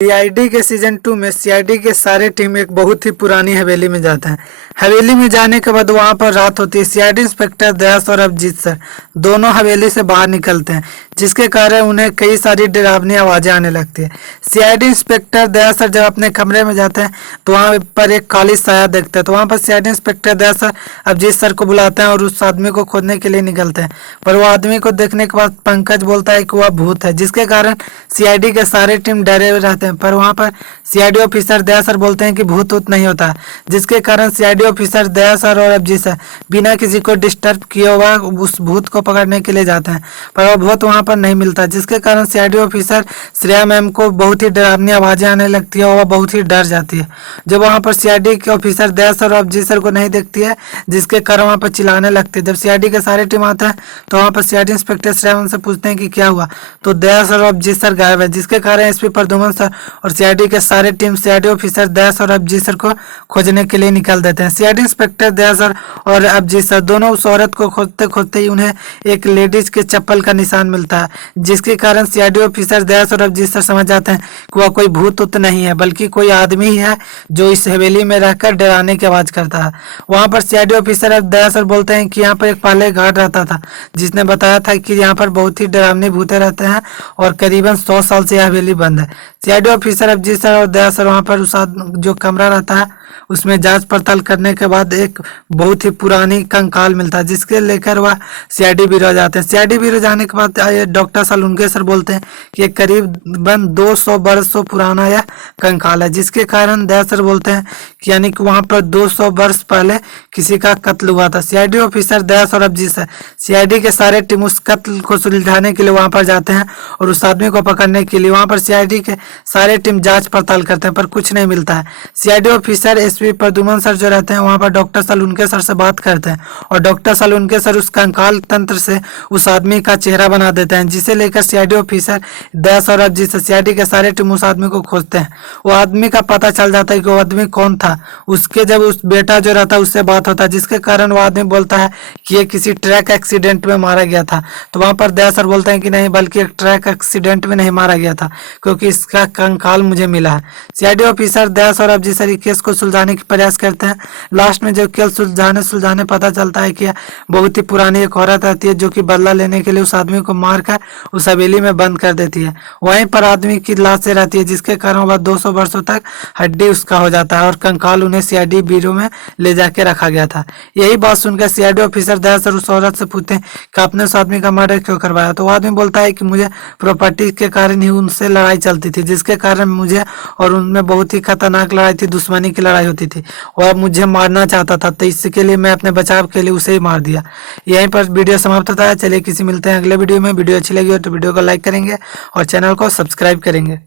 CID के season 2 में CID के सारे टीम एक बहुत ही पुरानी हवेली में जाते हैं। हवेली में जाने के बाद वहां पर रात होती है। सीआईडी इंस्पेक्टर दयास और अभिजीत सर दोनों हवेली से बाहर निकलते हैं, जिसके कारण उन्हें कई सारी डरावनी आवाजें आने लगती है। सीआईडी इंस्पेक्टर दयास सर जब अपने कमरे में जाते हैं तो वहां पर एक काली साया देखते हैं। तो वहां पर सीआईडी इंस्पेक्टर दयास सर अभिजीत सर को बुलाते हैं और उस आदमी को खोजने के लिए निकलते हैं। पर वो आदमी को देखने के बाद पंकज बोलता है कि वह भूत है, जिसके कारण सीआईडी के सारे टीम डरे हुए रहते हैं। पर वहां पर सीआईडी ऑफिसर दया सर बोलते हैं कि भूत उत नहीं होता, जिसके कारण सीआईडी ऑफिसर दया सर और अभिजीत सर बिना किसी को डिस्टर्ब किए हुआ उस भूत को पकड़ने के लिए जाते हैं। पर वह भूत वहां पर नहीं मिलता, जिसके कारण सीआईडी ऑफिसर श्रेया मैम को बहुत ही डरावनी आवाजें आने लगती है और वह बहुत ही डर जाती है। जब वहां पर सीआईडी के ऑफिसर दया सर और अभिजीत सर को नहीं देखती है, जिसके कारण वहां पर चिल्लाने लगती है। जब सीआईडी के सारे टीम आता है तो वहां पर सीआईडी इंस्पेक्टर श्रेया मैम से पूछते हैं कि क्या हुआ, तो दया सर और अभिजीत सर गायब है, जिसके कारण एसपी प्रद्युमन सर और सीआईडी के सारे टीम सीआईडी ऑफिसर दयास और अभिजीत सर को खोजने के लिए निकल देते हैं। सीआईडी इंस्पेक्टर दयास सर और अभिजीत सर दोनों उस औरत को खोजते खोजते ही उन्हें एक लेडीज के चप्पल का निशान मिलता है, जिसके कारण सीआईडी ऑफिसर दयास और अभिजीत सर समझ जाते हैं कि वह कोई भूत उत नहीं है, बल्कि कोई आदमी ही है जो इस हवेली में रहकर डराने की आवाज करता है। वहां पर सीआईडी ऑफिसर दयास सर बोलते हैं कि यहाँ पर एक पहले गार्ड रहता था, जिसने बताया था कि यहाँ पर बहुत ही डरावनी भूतें रहते हैं और करीबन 100 साल से यह हवेली बंद है। सीआईडी ऑफिसर अभिजीत सर और दया सर वहाँ पर उस जो कमरा रहता है उसमें जांच पड़ताल करने के बाद एक बहुत ही पुरानी कंकाल मिलता है, जिसके लेकर वह सीआईडी ब्यूरो जाते हैं। सीआईडी ब्यूरो जाने के बाद डॉक्टर सलूनके सर बोलते हैं कि करीबन 200 वर्षों पुराना यह कंकाल है, जिसके कारण दया सर बोलते हैं कि यानी कि वहाँ पर 200 वर्ष पहले किसी का कत्ल हुआ था। सीआईडी ऑफिसर दया सर और अभिजीत सर सीआईडी के सारे टीम उस कत्ल को सुलझाने के लिए वहाँ पर जाते हैं और उस आदमी को पकड़ने के लिए वहाँ पर सीआईडी के सारे टीम जांच पड़ताल करते हैं, पर कुछ नहीं मिलता है। CID officer SP Pradyuman sir जो रहते हैं वहां पर डॉक्टर सलूनके सर से बात करते हैं और डॉक्टर सलूनके सर उस कंकाल तंत्र से उस आदमी का चेहरा बना देते हैं, जिसे लेकर सीआईडी ऑफिसर दया सर और अभिजीत सर सीआईडी के सारे टीम उस आदमी को खोजते हैं। वो आदमी का पता चल जाता है कि वो आदमी कौन था। उसके जब उस बेटा जो रहता है उससे बात होता है, जिसके कारण वो आदमी बोलता है कि ये किसी ट्रक एक्सीडेंट में मारा गया था। तो वहां पर दया सर बोलते हैं कि नहीं, बल्कि एक ट्रक एक्सीडेंट में नहीं मारा गया था, क्योंकि इसका कंकाल मुझे मिला है। सीआईडी ऑफिसर दया सर और अभिजीत सर केस को सुलझाने की प्रयास करते हैं। लास्ट में जब केस सुलझाने पता चलता है कि बहुत ही पुरानी एक औरत रहती है जो कि बदला लेने के लिए उस आदमी को मारकर उस हवेली में बंद कर देती है। वहीं पर आदमी की लाशें रहती है, जिसके कारण वह 200 वर्षों तक हड्डी उसका हो जाता है और कंकाल उन्हें सीआईडी ब्यूरो में ले जाके रखा गया था। यही बात सुनकर सीआईडी ऑफिसर दया सर उस औरत से पूछते हैं कि आपने उस आदमी का मर्डर क्यों करवाया। तो वो आदमी बोलता है कि मुझे प्रॉपर्टी के कारण ही उनसे लड़ाई चलती थी, जिसके कारण मुझे और उनमें बहुत ही खतरनाक लड़ाई थी, दुश्मनी की लड़ाई होती थी और मुझे मारना चाहता था, तो इसके लिए मैं अपने बचाव के लिए उसे ही मार दिया। यहीं पर वीडियो समाप्त होता है। चलिए किसी मिलते हैं अगले वीडियो में। वीडियो अच्छी लगी हो तो वीडियो को लाइक करेंगे और चैनल को सब्सक्राइब करेंगे।